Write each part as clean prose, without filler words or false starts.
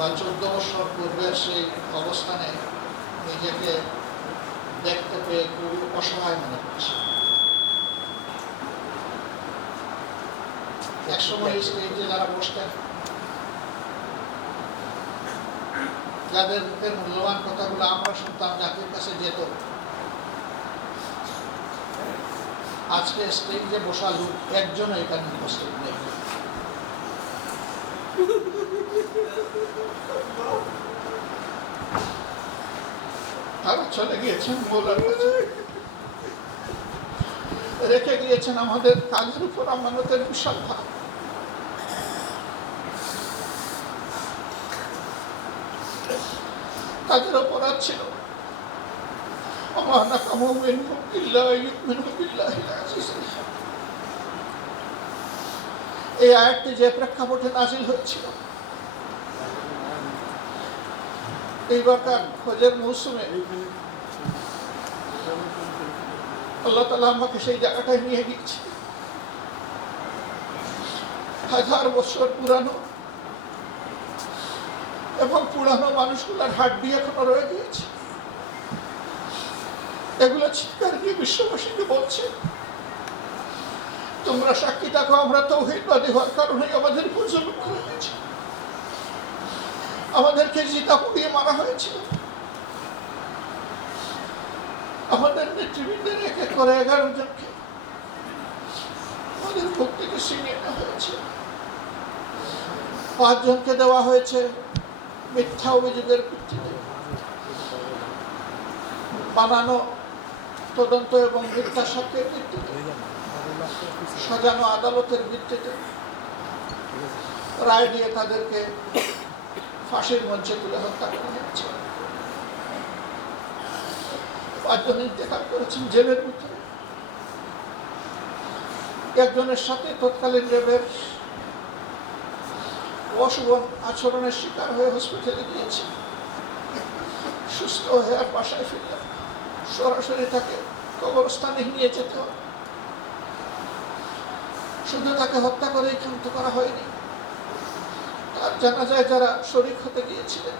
বা 14 বছর পূর্বের সেই অবস্থানে নিজেকে দেখতে পেয়ে খুব অসহায় মনে করছি। একসময় স্টেজে যারা বসতেন, যাদের মুখের মূল্যবান কথাগুলো আমরা শুনতাম, জাতির কাছে যেত, আজকে স্টেজে বসা লোক একজনও এখানে উপস্থিত নেই। তারা চলে গিয়েছেন মৌলার কাছে, রেখে গিয়েছেন আমাদের কাজের উপর আমানতের বিশাল ভার। তাদের অপরাধ ছিল এই আয়াতটি যে প্রেক্ষাপটে নাজিল হয়েছিল, এইবারকার হজের মৌসুমে আল্লাহ তাআলা আমাকে সেই জায়গাটায় নিয়ে গিয়েছে। 1000 বছর পুরানো এবং পুরানো মানুষগুলোর হাড্ডি এখনো রয়ে গিয়েছে। এগুলো চিৎকার দিয়ে বিশ্ববাসীকে বলছে, তোমরা সাক্ষী থাকো, আমরা তাওহীদবাদী হওয়ার কারণেই আমাদের উপর জুলুম করা হয়েছে, আমাদেরকে জিতা পুড়িয়ে মারা হয়েছিল, আমাদের নেতৃবৃন্দের এক এক করে 11 জনকে আমাদের বুক থেকে ছিনিয়ে নেওয়া হয়েছে। 5 জনকে দেওয়া হয়েছে মিথ্যা অভিযোগের ভিত্তিতে, বানানো তদন্ত এবং মিথ্যা সাক্ষ্যের ভিত্তিতে, সাজানো আদালতের ভিত্তিতে রায় দিয়ে তাদেরকে ফাঁসির মঞ্চে তুলে হত্যা করা হয়েছে। 5 জন ইন্তেকাল করেছেন জেলের ভিতরে। একজনের সাথে তৎকালীন র্যাবের অশুভ আচরণের শিকার হয়ে হসপিটালে গিয়েছে, সুস্থ হয়ে আর বাসায় ফিরলেন, সরাসরি তাকে কবরস্থানে নিয়ে যেতে হবে। শুধু তাকে হত্যা করেই ক্ষান্ত করা হয়নি, তার জানাজায় যারা শরীক হতে গিয়েছিলেন,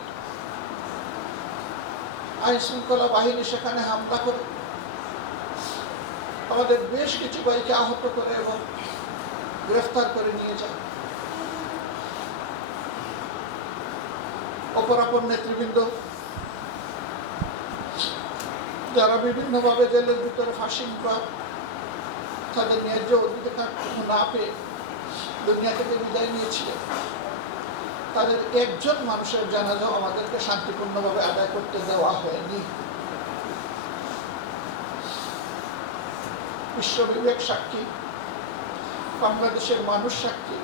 আইন শৃঙ্খলা বাহিনী সেখানে হামলা করে আমাদের বেশ কিছু ভাইকে আহত করে এবং গ্রেফতার করে নিয়ে যায়। অপরাপর নেতৃবৃন্দ যারা বিভিন্নভাবে জেলের ভিতরে ফাঁসি বা তাদের ন্যায্য অধিকার না পেয়ে দুনিয়া থেকে বিদায় নিয়েছিলেন, তাদের একজন মানুষের জানাজাও আমাদেরকে শান্তিপূর্ণভাবে আদায় করতে দেওয়া হয়নি। বিশ্ববিবেক সাক্ষী, বাংলাদেশের মানুষ সাক্ষী,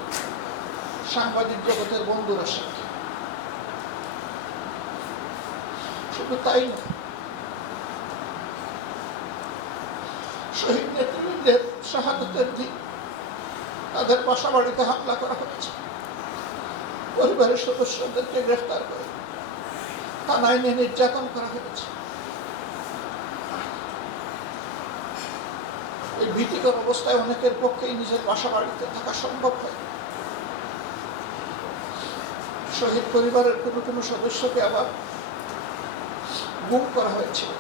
সাংবাদিক জগতের বন্ধুরা সাক্ষী। শুধু তাই নয়, শহীদ নেতৃবৃন্দের শাহাদতের দিন তাদের বাসা বাড়িতে হামলা করা হয়েছে, পরিবারের সদস্যদেরকে গ্রেফতার করে থানায় নিয়ে নির্যাতন করা হয়েছে। এই ভীতিকর অবস্থায় অনেকের পক্ষেই নিজের বাসা বাড়িতে থাকা সম্ভব হয়। শহীদ পরিবারের কোনো কোনো সদস্যকে আবার গুম করা হয়েছিল।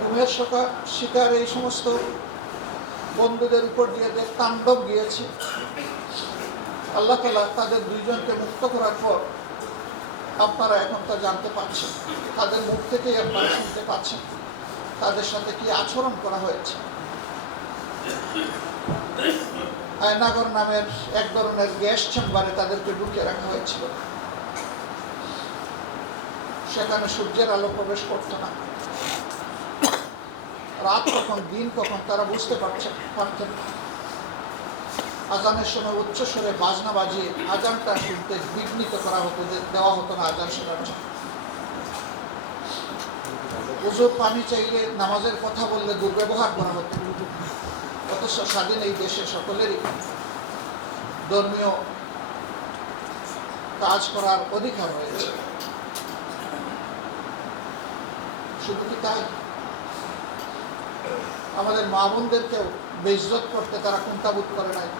গুমের শিকার এই সমস্ত বন্ধুদের উপর দিয়ে যে তাণ্ডব গিয়েছে, আল্লাহ তাআলা তাদের 2 জনকে মুক্ত করার পর আপনারা এখন তা জানতে পারছেন, তাদের মুখ থেকেই আপনারা শুনতে পাচ্ছেন তাদের সাথে কি আচরণ করা হয়েছে। আয়নাগর নামের এক ধরনের গ্যাস চেম্বারে তাদেরকে ঢুকিয়ে রাখা হয়েছিল। সেখানে সূর্যের আলো প্রবেশ করত না, রাত কখন দিন কখন তারা বুঝতে পারতেন না। আজানের সময় উচ্চ স্বরে বাজনা বাজিয়ে আজানটা শুনতে বিঘ্নিত করা হতো, দেওয়া হতো না আজান শোনার জন্য। ওযুর পানি চাইলে, নামাজের কথা বললে দুর্ব্যবহার করা হতো। অথচ স্বাধীন এই দেশে সকলেরই ধর্মীয় কাজ করার অধিকার রয়েছে। শুধু কি তাই, আমাদের মা বোনদেরকেও বেইজ্জত করতে তারা কুণ্ঠাবোধ করে নাই।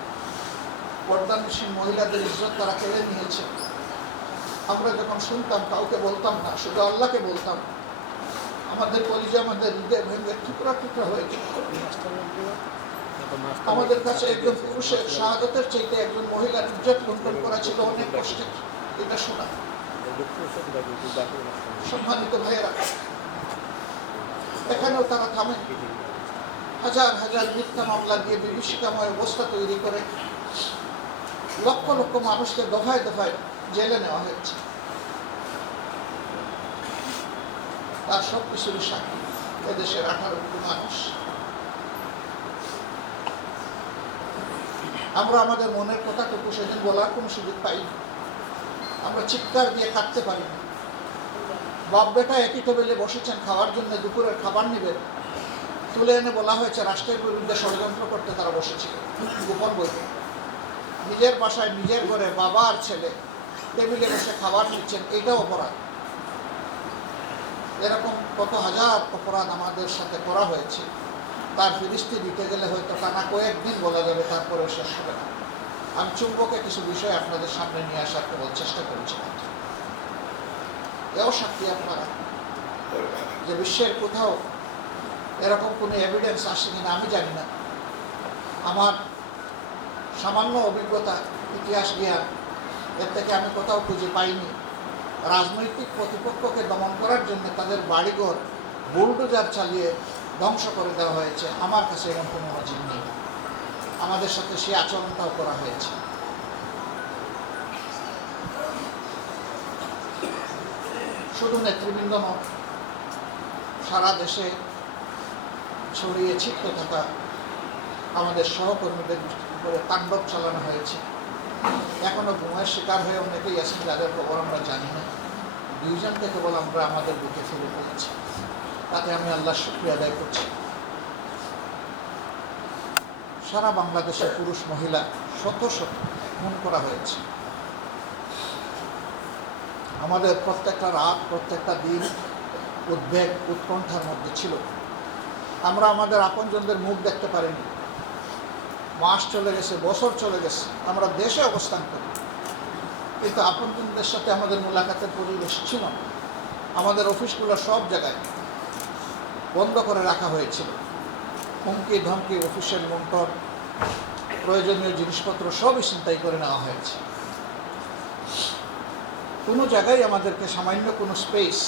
পর্দানসীন মহিলাদের ইজ্জত তারা কেড়ে নিয়েছে। আমরা যখন শুনতাম কাউকে বলতাম না, শুধু আল্লাহকে বলতাম, আমাদের কলিজা, আমাদের হৃদয় ভেঙে টুকরা টুকরা হয়েছিল। আমাদের কাছে একজন পুরুষের শাহাদাতের চাইতে একজন মহিলার ইজ্জত লুণ্ঠন করা ছিল অনেক কষ্টের। এটা শোনা। সম্মানিত ভাইয়েরা, এখানেও তারা থামেন। হাজার হাজার মিথ্যা মামলা দিয়ে বিভীষিকাময় অবস্থা তৈরি করে লক্ষ লক্ষ মানুষকে দফায় দফায় জেলে নেওয়া হয়েছে। তার সব কিছুর সাক্ষী এদেশের 18 কোটি মানুষ। আমরা আমাদের মনের কথাটুকু সেদিন বলার কোনো সুযোগ পাইনি। আমরা চিৎকার দিয়ে কাটতে পারি না। বাপ বেটা একই টেবিলে বসেছেন খাওয়ার জন্য, দুপুরের খাবার নেবেন, তুলে এনে বলা হয়েছে রাষ্ট্রের বিরুদ্ধে ষড়যন্ত্র করতে তারা বসেছিল গোপন বইতে। নিজের বাসায় নিজের ঘরে বাবা আর ছেলে টেবিলে বসে খাবার নিচ্ছেন, এটাও অপরাধ। এরকম কত হাজার অপরাধ আমাদের সাথে করা হয়েছে। তার ফিরিস্তি দিতে গেলে হয়তো টানা কয়েকদিন বলা যাবে, তারপরে শেষ হবে না। আমি চুম্বকে কিছু বিষয় আপনাদের সামনে নিয়ে আসার কেবল চেষ্টা করেছিলাম। এও সাক্ষী আপনারা যে বিশ্বের কোথাও এরকম কোনো এভিডেন্স আসে কিনা আমি জানি না। আমার সামান্য অভিজ্ঞতা, ইতিহাস জ্ঞান, এর থেকে আমি কোথাও খুঁজে পাইনি রাজনৈতিক প্রতিপক্ষকে দমন করার জন্য তাদের বাড়িঘর বুলডোজার চালিয়ে ধ্বংস করে দেওয়া হয়েছে। আমার কাছে এমন কোনো নজির নেই। আমাদের সাথে সেই আচরণটাও করা হয়েছে। শুধু নেতৃবৃন্দ নয়, সারা দেশে ছড়িয়ে ছিটতে থাকা আমাদের সহকর্মীদের উপরে তাণ্ডব চালানো হয়েছে। এখনো ঘুমের শিকার হয়ে অনেকেই আছেন, যাদের খবর আমরা জানি না। 2 জনকে কেবল আমরা আমাদের বুকে ফেলে পড়েছি। তাতে আমি আল্লাহর শুকরিয়া আদায় করছি। সারা বাংলাদেশে পুরুষ মহিলা শত শত খুন করা হয়েছে। আমাদের প্রত্যেকটা রাত, প্রত্যেকটা দিন উদ্বেগ, উৎকণ্ঠার মধ্যে ছিল। আমরা আমাদের আপনজনদের মুখ দেখতে পারিনি। মাস চলে গেছে, বছর চলে গেছে, আমরা দেশে অবস্থান করি, কিন্তু আপনজনদের সাথে আমাদের মোলাকাতের পরিবেশ ছিল না। আমাদের অফিসগুলো সব জায়গায় বন্ধ করে রাখা হয়েছিল। হুমকি ধমকি, অফিসের লুণ্ঠন, প্রয়োজনীয় জিনিসপত্র সবই ছিনতাই করে নেওয়া হয়েছে। কোনো জায়গায় আমাদেরকে সামান্য কোনো স্পেস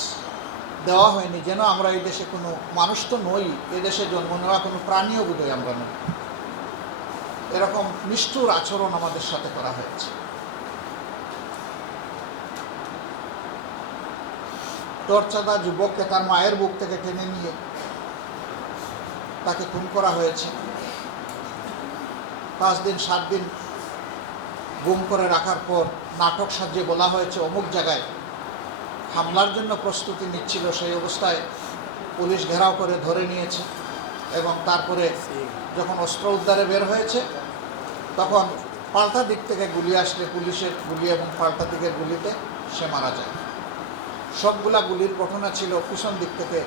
দেওয়া হয়নি, যেন আমরা এই দেশে কোনো মানুষ তো নই, এদেশে জন্ম নেওয়া কোনো প্রাণীও বোধহয় আমরা নই। এরকম নিষ্ঠুর আচরণ আমাদের সাথে করা হয়েছে। টর্চাদা যুবককে তার মায়ের বুক থেকে টেনে নিয়ে তাকে খুন করা হয়েছে। 5 দিন 7 দিন গুম করে রাখার পর নাটক সাজিয়ে বলা হয়েছে অমুক জায়গায় হামলার জন্য প্রস্তুতি নিচ্ছিল। সেই অবস্থায় পুলিশ ঘেরাও করে ধরে নিয়েছে এবং তারপরে যখন অস্ত্র উদ্ধারে বের হয়েছে তখন পাল্টা দিক থেকে গুলি আসলে পুলিশের গুলি এবং পাল্টা দিকের গুলিতে সে মারা যায়। সবগুলা গুলির ঘটনা ছিল পিছন দিক থেকে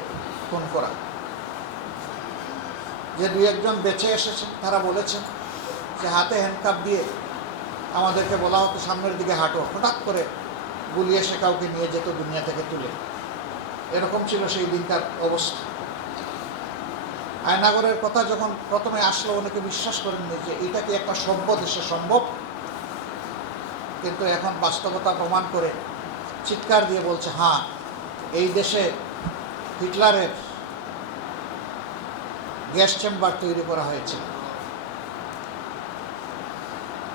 খুন করা। যে 2-1 জন বেঁচে এসেছেন তারা বলেছেন যে হাতে হ্যান্ডকাপ দিয়ে আমাদেরকে বলা হতো সামনের দিকে হাঁটো, হঠাৎ করে গুলি এসে কাউকে নিয়ে যেত দুনিয়া থেকে তুলে। এরকম ছিল সেই দিনকার অবস্থা। আয়নাগরের কথা যখন প্রথমে আসলো অনেকে বিশ্বাস করেননি যে এটা কি একটা সভ্য দেশে সম্ভব, কিন্তু এখন বাস্তবতা প্রমাণ করে চিৎকার দিয়ে বলছে হ্যাঁ, এই দেশে হিটলারের গ্যাস চেম্বার তৈরি করা হয়েছে।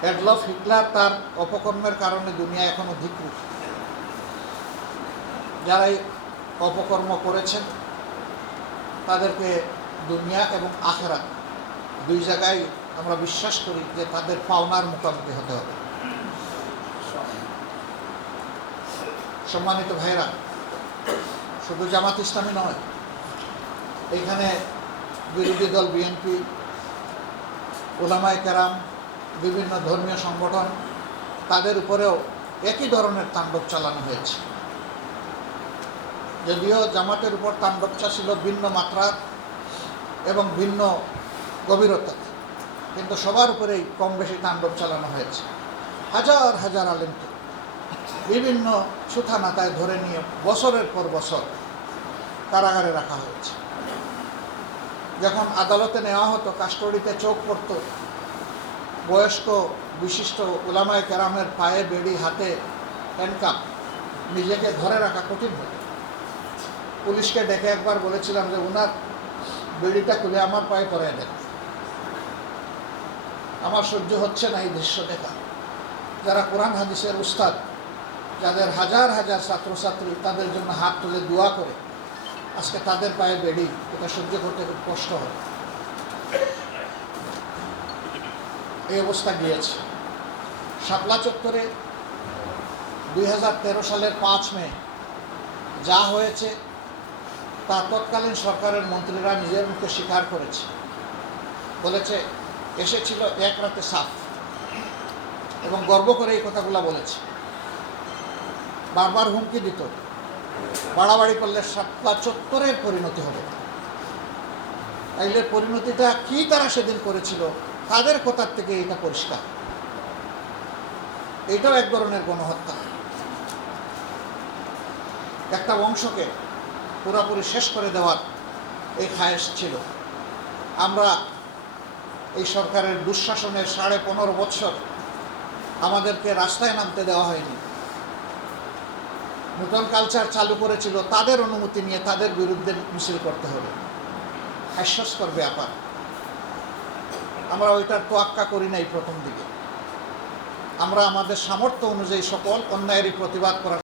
অ্যাডলফ হিটলার তার অপকর্মের কারণে দুনিয়া এখনো ধিক্কৃত। যারাই অপকর্ম করেছেন তাদেরকে দুনিয়া এবং আখেরাত 2 জায়গায় আমরা বিশ্বাস করি যে তাদের পাওনার মুখোমুখি হতে হবে। সম্মানিত ভাইরা, শুধু জামাত ইসলামী নয়, এখানে বিরোধী দল বিএনপি, উলামায়ে কেরাম, বিভিন্ন ধর্মীয় সংগঠন, তাদের উপরেও একই ধরনের তাণ্ডব চালানো হয়েছে। যদিও জামাতের উপর তাণ্ডবটা ছিল ভিন্ন মাত্রা এবং ভিন্ন গভীরতা, কিন্তু সবার উপরেই কম বেশি তাণ্ডব চালানো হয়েছে। হাজার হাজার আলেমকে বিভিন্ন সুথানাতায় ধরে নিয়ে বছরের পর বছর কারাগারে রাখা হয়েছে। যখন আদালতে নেওয়া হতো কাস্টডিতে চোখ পড়ত, বয়স্ক বিশিষ্ট উলামায়ে কেরামের পায়ে বেড়ি, হাতে হ্যান্ডকাপ, নিজেকে ধরে রাখা কঠিন হতো। পুলিশকে ডেকে একবার বলেছিলাম যে ওনার বেড়িটা খুলে আমার পায়ে পরায় দেন, আমার সহ্য হচ্ছে না এই দৃশ্য দেখা। যারা কোরআন হাদিসের উস্তাদ, যাদের হাজার হাজার ছাত্রছাত্রী তাদের জন্য হাত তুলে দোয়া করে, আজকে তাদের পায়ে বেড়ি, এটা সহ্য করতে খুব কষ্ট হয়। এই অবস্থা গিয়েছে। শাপলা চত্বরে 2013 সালের 5 মে যা হয়েছে তা তৎকালীন সরকারের মন্ত্রীরা নিজের মুখে স্বীকার করেছে। বলেছে এসেছিল এক রাতে সাফ, এবং গর্ব করে এই কথাগুলো বলেছে। বারবার হুমকি দিত, বাড়াবাড়ি করলে শাপলা চত্বরের পরিণতি হবে। তাইলে পরিণতিটা কি তারা সেদিন করেছিল, তাদের কথার থেকে এটা পরিষ্কার। এইটাও এক ধরনের গণহত্যা। একটা বংশকে পুরোপুরি শেষ করে দেওয়ার এই খায়েশ ছিল। আমরা এই সরকারের দুঃশাসনের 15.5 বছর আমাদেরকে রাস্তায় নামতে দেওয়া হয়নি। নতুন কালচার চালু করেছিল, তাদের অনুমতি নিয়ে তাদের বিরুদ্ধে মিছিল করতে হবে। হাস্যস্কর ব্যাপার। আমরা ওইটার তোয়াক্কা করি নাই প্রথম দিকে। আমরা আমাদের সামর্থ্য অনুযায়ী সকল অন্যায়েরই প্রতিবাদ করার